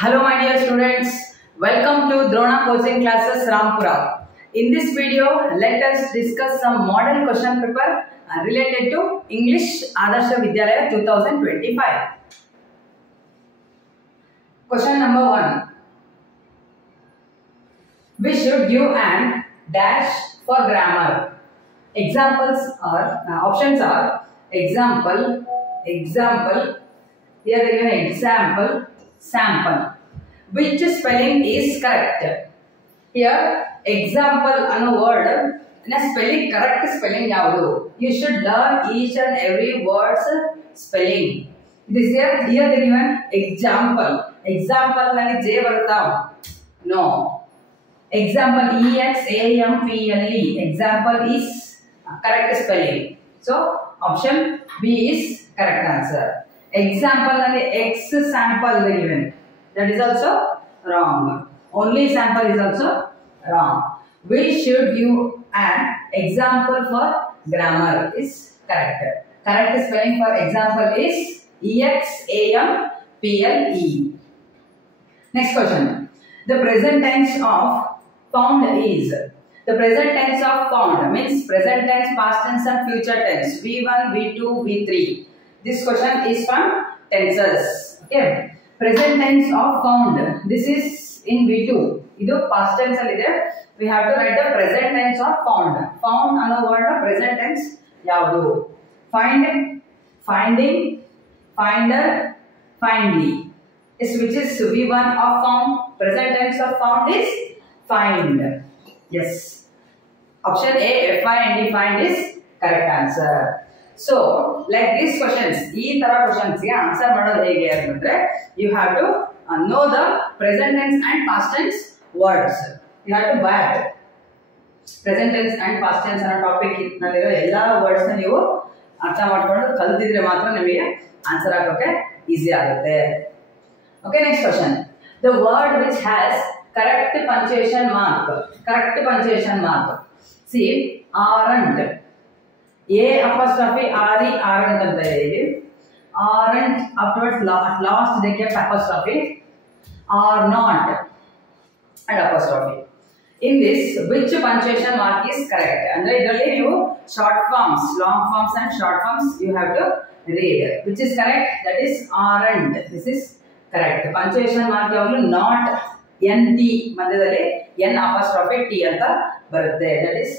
Hello my dear students, welcome to Drona Coaching Classes Rampura. In this video, let us discuss some model question paper related to English Adarsha Vidyalaya 2025. Question number 1. We should give an dash for grammar. Examples are, options are example, here they given example, sample. Which spelling is correct? Here example ಅನ್ನೋ word spelling correct spelling ಯಾವುದು? You should learn each and every word's spelling. This here they given example. Example ನಲ್ಲಿ J ಬರುತ್ತಾ? No. Example EXAMPLE. Example is correct spelling. So option B is correct answer. Example ನಲ್ಲಿ X sample they given. That is also wrong. Only sample is also wrong. We should give an example for grammar is correct. Correct spelling for example is EXAMPLE. Next question. The present tense of found is. The present tense of found means present tense, past tense and future tense. V1, V2, V3. This question is from tenses. Okay. Present tense of found. This is in V2. Idu past tense alli ide. We have to write the present tense of found. Found anno word present tense yavadu? Find, finding, finder, findly. Yes, which is V1 of found. Present tense of found is find. Yes. Option A, F-I-N-D, find is correct answer. So, like these questions, these questions answer you have to know the present tense and past tense words. You have to buy it. Present tense and past tense on a topic all words ನೀವು ಅರ್ಥ ಮಾಡ್ಕೊಂಡು ಕಲಿತಿದ್ರೆ ಮಾತ್ರ ನಿಮಗೆ answer ಹಾಕೋಕೆ easy ಆಗುತ್ತೆ. Okay, next question. The word which has correct punctuation mark. Correct punctuation mark. See, aren't. A apostrophe R-E, aren't ಅಂತ ಇದೆ. Aren't afterwards last they kept apostrophe. Are not and apostrophe. In this, which punctuation mark is correct? Andre idralli ನೀವು short forms, long forms and short forms you have to read. Which is correct? That is aren't. This is correct. Punctuation mark ಯಾವಾಗಲೂ not NT ಮಧ್ಯದಲ್ಲಿ N apostrophe T ಅಂತ ಬರುತ್ತೆ. That is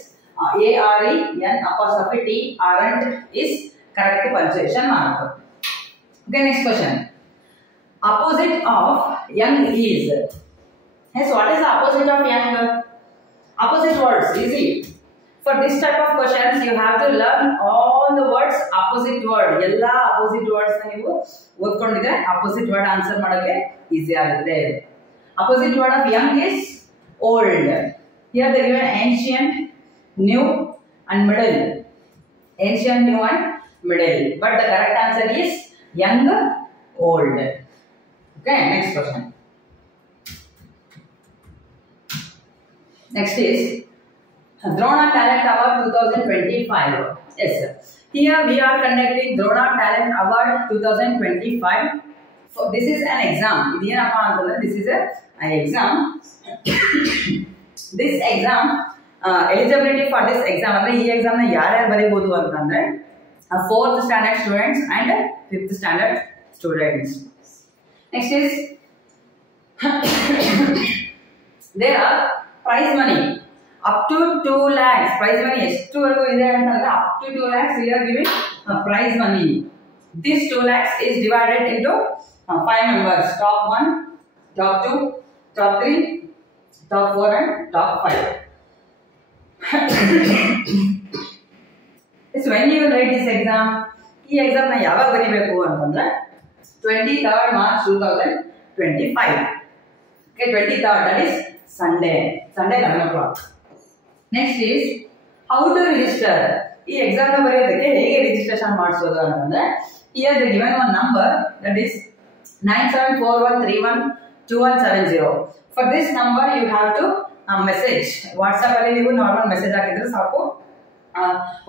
A-R-E-N apostrophe T aren't is correct punctuation mark. Okay, next question. Opposite of young is. Yes, what is the opposite of young? Opposite words, easy. For this type of questions, you have to learn all the words opposite word. Ella opposite words ನೀವು ಓದ್ಕೊಂಡಿದ್ರೆ opposite word answer ಮಾಡೋಕೆ easy ಆಗುತ್ತೆ. Opposite word of young is old. Here they given ancient, new and middle. Ancient, new and middle. But the correct answer is young, old. Okay, next question. Next is Drona Talent Award 2025. Yes, here we are conducting Drona Talent Award 2025. This is an exam. This is an exam. This exam eligibility for this exam ಅಂದ್ರೆ ಈ exam ನ ಯಾರ್ಯಾರು ಬರೀಬಹುದು ಅಂತಂದ್ರೆ 4th standard students and 5th standard students. Next is there are prize money up to 2 lakhs. Prize money ಎಷ್ಟುವರೆಗೂ ಇದೆ ಅಂತಂದ್ರೆ up to 2 lakhs we are giving prize money. This 2 lakhs is divided into 5 members: top 1, top 2, top 3, top 4 and top 5. It's when you write this exam. ಈ exam ನ ಯಾವಾಗ ಬರೀಬೇಕು ಅಂತಂದ್ರೆ 23rd March 2025. Okay, 23rd, that is Sunday 11 o'clock. Next is how to register. ಈ exam ನ ಬರೆಯೋದಕ್ಕೆ ಹೇಗೆ registration ಮಾಡಿಸೋದು ಅಂತಂದ್ರೆ here they given one number, that is 9741312170. For this number you have to message. WhatsApp ಅಲ್ಲಿ ನೀವು normal message ಹಾಕಿದ್ರೆ ಸಾಕು.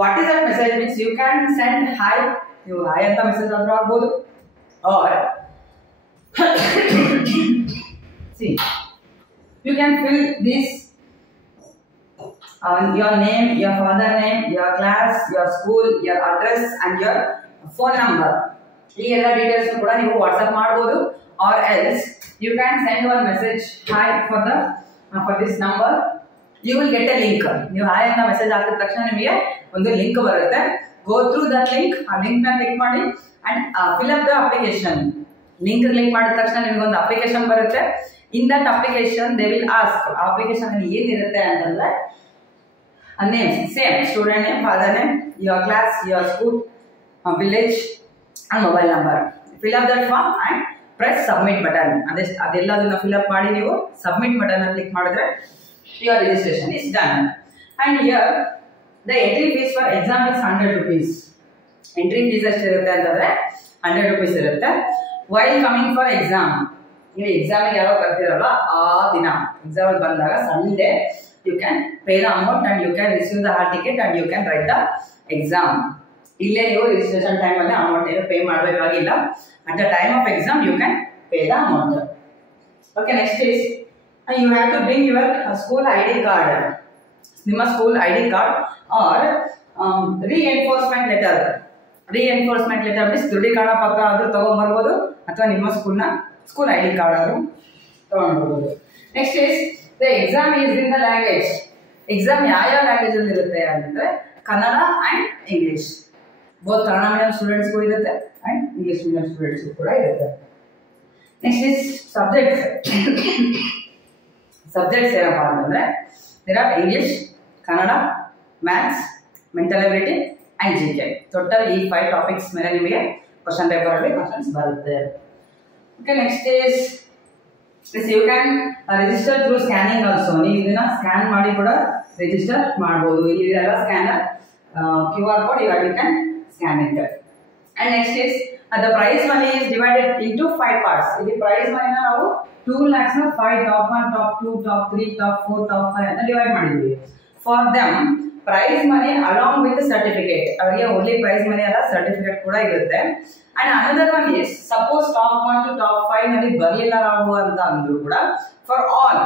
What is that message means you can send hi, ನೀವು hi ಅಂತ ಮೆಸೇಜ್ ಆದ್ರೂ ಆಗಬಹುದು, or See, you can fill this your name, your father name, your class, your school, your address and your phone number. ಈ ಎಲ್ಲ details ಕೂಡ ನೀವು WhatsApp ಮಾಡಬಹುದು, or else you can send one message hi for this number. You will get a link. ನೀವು hi ಅಂತ message ಹಾಕಿದ ತಕ್ಷಣ ನಿಮಗೆ ಒಂದು ಲಿಂಕ್ ಬರುತ್ತೆ. Go through that link. ಆ ಲಿಂಕ್ ನ ಕ್ಲಿಕ್ ಮಾಡಿ and fill up the application. Link click ಮಾಡಿದ ತಕ್ಷಣ ನಿಮಗೆ ಒಂದು ಅಪ್ಲಿಕೇಶನ್ ಬರುತ್ತೆ. In that application they will ask, application ಅಲ್ಲಿ ಏನಿರುತ್ತೆ ಅಂತಂದ್ರೆ name, same student name, father name, your class, your school, village and mobile number. Fill up that form and press submit button. ಅದೆಲ್ಲದನ್ನ fill up ಮಾಡಿ ನೀವು submit button ಅನ್ನು click ಮಾಡಿದ್ರೆ your registration is done. And here the entry fees for exam is 100 rupees. Entry fees ಎಷ್ಟು ಇರುತ್ತೆ ಅಂತಂದ್ರೆ 100 rupees ಇರುತ್ತೆ. While coming for exam, ನೀವು exam ಗೆ ಯಾವಾಗ ಬರ್ತೀರಲ್ಲ ಆ ದಿನ exam ಬಂದಾಗ Sunday you can pay the amount and you can receive the hall ticket and you can write the exam. ಇಲ್ಲೇ ನೀವು registration time ಅಲ್ಲಿ amount ಏನು pay ಮಾಡಬೇಕಾಗಿಲ್ಲ. At the time of exam you can pay the amount. Okay, next is you have to bring your school ID card. ನಿಮ್ಮ school ID card or reinforcement letter. Reinforcement letter means ದೃಢೀಕರಣ ಪತ್ರ ಆದ್ರೂ ತಗೊಂಡ್ಬರ್ಬೋದು ಅಥವಾ ನಿಮ್ಮ school ID card ಆದ್ರೂ ತಗೊಂಡ್ಬರ್ಬೋದು. Next is the exam is in the language. Exam ಯಾವ language ಅಲ್ಲಿ ಇರುತ್ತೆ ಅಂದ್ರೆ Kannada and English. Both Kannada medium students ಗೂ ಇರುತ್ತೆ and English medium students ಗೂ ಕೂಡ ಇರುತ್ತೆ. Next is subjects. Subjects ಏನಪ್ಪಾ ಅಂತಂದ್ರೆ there are English, Kannada, Maths, Mental Ability and GK. Total ಈ 5 topics ಮೇಲೆ ನಿಮಗೆ question paper ಅಲ್ಲಿ questions ಬರುತ್ತೆ. Okay, next is this you can register through scanning also. ನೀವು ಇದನ್ನ ಸ್ಕ್ಯಾನ್ ಮಾಡಿ ಕೂಡ ರಿಜಿಸ್ಟರ್ ಮಾಡಬಹುದು. ಇದೆಲ್ಲ scanner QR code you can scan it. And next is the prize money is divided into 5 parts. The prize money na ನಾವು 2 lakhs na 5 top 1, top 2, top 3, top 4, top 5 ಅಂತ divide ಮಾಡಿದ್ವಿ. For them prize money along with the certificate. ಅವರಿಗೆ only prize money ಅಲ್ಲ certificate ಕೂಡ ಇರುತ್ತೆ. And another one is suppose top 1 to top 5 ನಲ್ಲಿ ಬರಲಿಲ್ಲ ನಾವು ಅಂತ ಅಂದ್ರು ಕೂಡ for all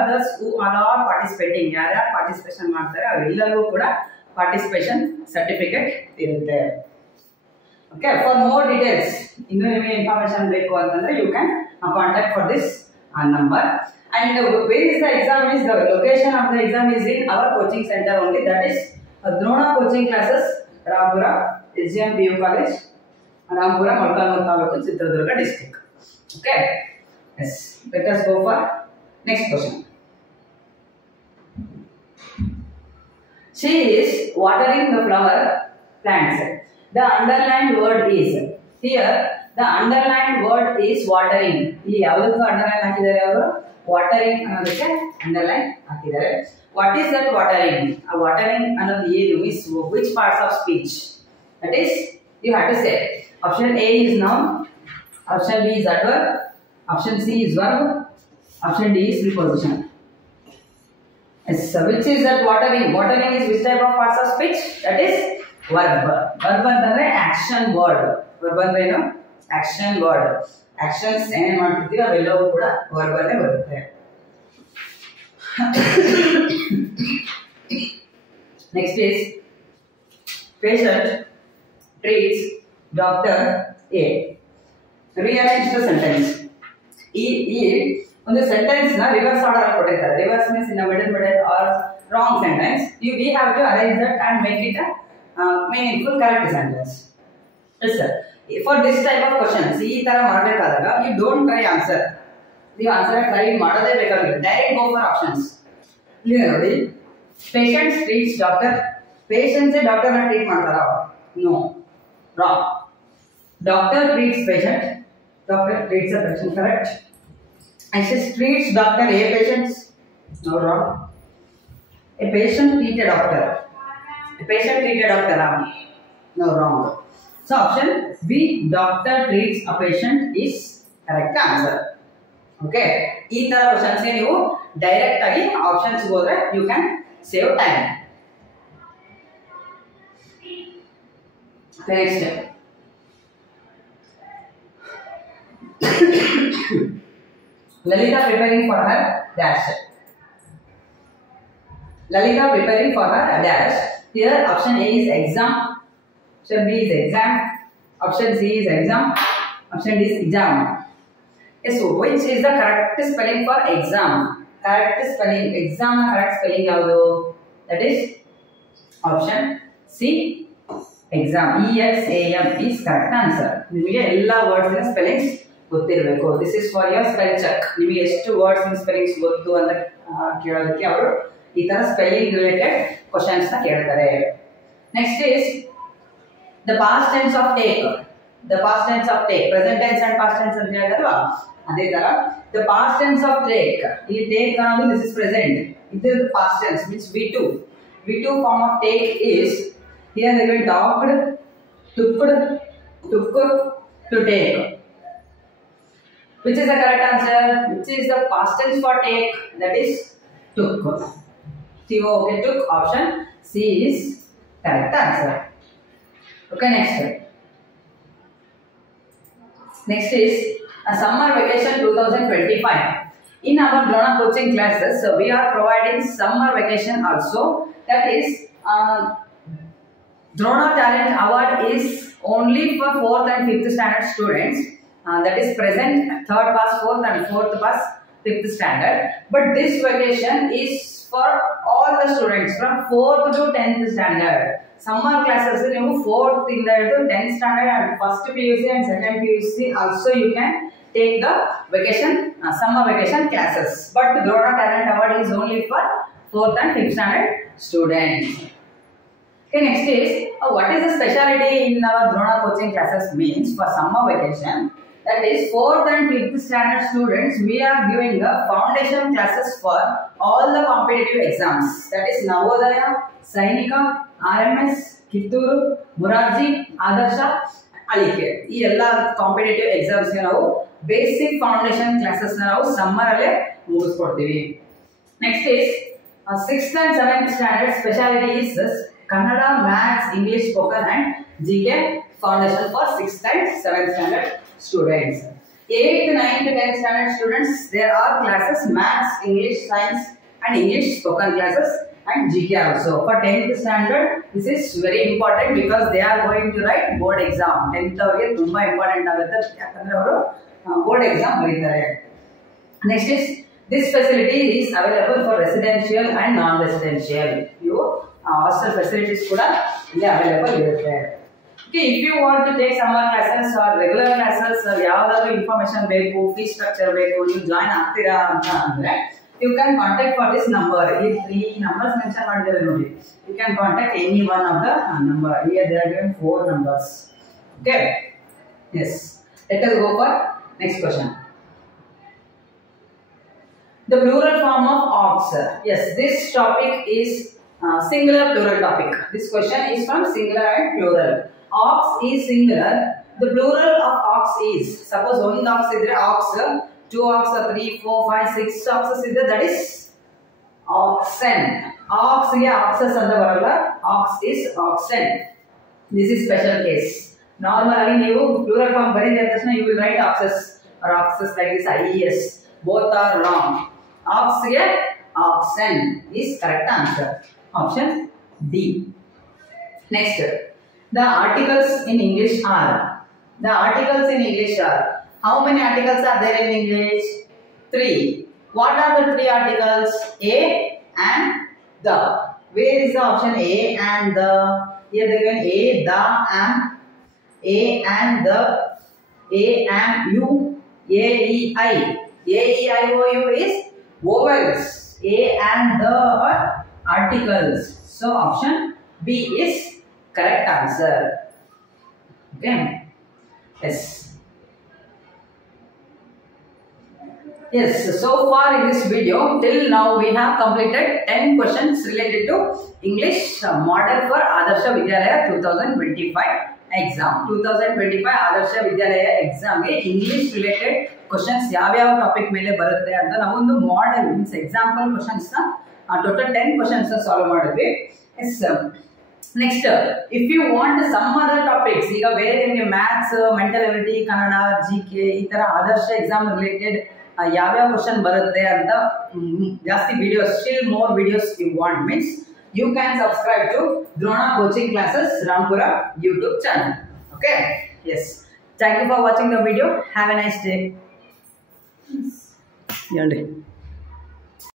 others who are participating, ಯಾರು ಪಾರ್ಟಿಸಿಪೇಷನ್ ಮಾಡ್ತಾರೆ ಅವರೆಲ್ಲರಿಗೂ ಕೂಡ participation certificate ಇರುತ್ತೆ. Okay, for more details ಇನ್ನೂ ನಿಮಗೆ information ಬೇಕು ಅಂತಂದ್ರೆ you can contact for this number. And where is the exam is the location of the exam is in our coaching center only, that is Drona coaching classes, Rampura SGM BU college, Rampura Malkanur Taluku, Chitradurga district. Okay, yes, let us go for next question. She is watering the flower plants. The underlined word is here. The underlined word is watering. ಇಲ್ಲಿ ಯಾವುದಕ್ಕೆ underline ಹಾಕಿದ್ದಾರೆ ಅವರು watering ಅನ್ನೋದಕ್ಕೆ underline ಹಾಕಿದ್ದಾರೆ. What is that watering? A watering ಅನ್ನೋದು ಏನು is which parts of speech? That is you have to say. Option A is noun, option B is adverb, option C is verb, option D is preposition. Yes, so which is that watering? Watering is which type of parts of speech? That is verb. Verb ಅಂತಂದ್ರೆ action word. Verb ಅಂದ್ರೆ ಏನು? Action word. Actions ಏನೇನು ಮಾಡ್ತಿರ್ತೀವಿ ಅವೆಲ್ಲವೂ ಕೂಡ verb ಅಲ್ಲೇ ಬರುತ್ತೆ. Next is patient treats doctor A. Rearrange the sentence. ಈ ಒಂದು ಸೆಂಟೆನ್ಸ್ ನ ರಿವರ್ಸ್ ಆರ್ಡರ್ ಕೊಟ್ಟಿರ್ತಾರೆ. Reverse means in middle or wrong sentence. We have to arrange that and make it a meaningful correct sentence. Yes sir, for this type of questions ಈ ತರ ಮಾಡಬೇಕಾದಾಗ you don't try answer. ನೀವು answer try ಮಾಡೋದೇ ಬೇಕಾಗಿಲ್ಲ. Direct go for options. ಇಲ್ಲಿ ನೋಡಿ, patient treats doctor. Patients doctor ನ treat ಮಾಡ್ತಾರ? No, wrong. Doctor treats patient. Doctor treats a patient, correct? And she treats doctor A patients. No, wrong. A patient treat a doctor. A patient treat a doctor. No, wrong. So option B, doctor treats a patient is correct answer. Okay. ಈ ತರ questions ಗೆ ನೀವು direct ಆಗಿ options ಹೋದ್ರೆ you can save time. Next step. Lalita preparing for her dash. Lalita preparing for her dash. Here option A is exam, option B is exam, option C is exam, option D is exam. Yes, so which is the correct spelling for exam? Correct spelling, exam correct spelling yavadu? That is option C, exam. EXAM is correct answer. ನಿಮಗೆ ಎಲ್ಲ words ನ spellings ಗೊತ್ತಿರಬೇಕು. This is for your spell check. ನಿಮಗೆ ಎಷ್ಟು words ನ spellings ಗೊತ್ತು ಅಂತ ಕೇಳೋದಕ್ಕೆ ಅವರು ಈ ತರ ಸ್ಪೆಲ್ಲಿಂಗ್ ರಿಲೇಟೆಡ್ ಕ್ವಶನ್ಸ್ ನ ಕೇಳ್ತಾರೆ. Next is the past tense of take. The past tense of take, present tense and past tense ಅಂತ ಹೇಳಿದ್ರಲ್ವಾ, ಅದೇ ತರ the past tense of take. ಇಲ್ಲಿ ಟೇಕ್ ಅನ್ನೋದು ದಿಸ್ ಇಸ್ ಪ್ರೆಸೆಂಟ್, ಇದು past tense means V2. V2 form of take is here they will talked, took, to take. Which is the correct answer? Which is the past tense for take? That is took. Okay, took. Option C is correct answer. Okay, next is a summer vacation 2025. In our Drona coaching classes, we are providing summer vacation also. That is Drona Talent Award is only for 4th and 5th standard students. That is present 3rd pass, 4th and 4th pass, 5th standard. But this vacation is for all the students from 4th to 10th standard. Summer classes you 4th in the 10th standard and 1st PUC and 2nd PUC also you can take the vacation, summer vacation classes. But Drona Talent Award is only for 4th and 5th standard students. Okay, next is what is the specialty in our Drona coaching classes means for summer vacation. That is 4th and 5th standard students, we are giving the foundation classes for all the competitive exams. That is Navodaya, Sainika, RMS, Kitturu, Murarji, Adarsha, Alike. ಈ ಎಲ್ಲ competitive exams ಗೆ ನಾವು basic foundation classes ನಾವು summer ಅಲ್ಲೇ ಮುಗಿಸ್ಕೊಡ್ತೀವಿ. Next is 6th and 7th standard specialty is Kannada, Maths, English spoken and GK foundation for 6th and 7th standard students. 8th, 9th, 10th standard students, there are classes Maths, English, Science and English spoken classes and GK also. For 10th standard, this is very important because they are going to write board exam. 10th ಅವರಿಗೆ ತುಂಬಾ important ಆಗುತ್ತೆ, ಯಾಕಂದ್ರೆ ಅವರು board exam ಬರೀತಾರೆ. Next is this facility is available for residential and non-residential. You hostel facilities ಕೂಡ ಇಲ್ಲಿ available ಇರುತ್ತೆ. Okay, if you want to take summer classes or regular classes, ಯಾವ್ದಾದ್ರು ಇನ್ಫಾರ್ಮೇಶನ್ ಬೇಕು, ಫೀ ಸ್ಟ್ರಕ್ಚರ್ ಬೇಕು, ನೀವು ಜಾಯಿನ್ ಆಗ್ತೀರಾ ಅಂತ ಅಂದ್ರೆ you can contact for this number. ಇಲ್ಲಿ 3 numbers mention ಮಾಡಿದ್ದಾರೆ ನೋಡಿ. You can contact any one of the number. Here they are given 4 numbers. Okay, yes, let us go for next question. The plural form of ox. Yes, this topic is singular plural topic. This question is from singular and plural. Ox is singular. The plural of ox is, suppose one ox is ox, 2 ox, 3, 4, 5, 6 oxes is there, that is oxen. Ox ge oxes anta baralla, ox is oxen. This is special case. Normally ನೀವು plural form ಬರೀದೆ ತಕ್ಷಣ you will write oxes or oxes like this ies. Both are wrong. Ox ge oxen is correct answer. Option D. Next, the articles in English are. The articles in English are. How many articles are there in English? 3. What are the 3 articles? A and the. Where is the option A and the? Here they given A, the, and A and the, A and U, A, E, I. A, E, I, O, U is vowels. A and the are articles. So option B is correct answer. Okay. Yes. Yes, so far in this video, till now we have completed 10 questions related to English model for Adarsha Vidyalaya 2025 exam. 2025 Adarsha Vidyalaya exam ge English related questions ಯಾವ topic ಮೇಲೆ ಬರುತ್ತೆ ಅಂತ ನಾವು ಒಂದು model means example questions ನ total 10 questions solve ಮಾಡಿದ್ವಿ. Yes, next if you want some other topics, ಈಗ ಬೇರೆ ನಿಮಗೆ maths, mental ability, Kannada, GK ಈ ತರ ಆದರ್ಶ ಎಕ್ಸಾಮ್ ರಿಲೇಟೆಡ್ ಯಾವ್ಯಾವ ಕ್ವಶನ್ ಬರುತ್ತೆ ಅಂತ ಜಾಸ್ತಿ videos, still more videos you want means you can subscribe to Drona Coaching Classes Rampura YouTube channel. Okay? Yes. Thank you for watching the video. Have a nice day. Yes.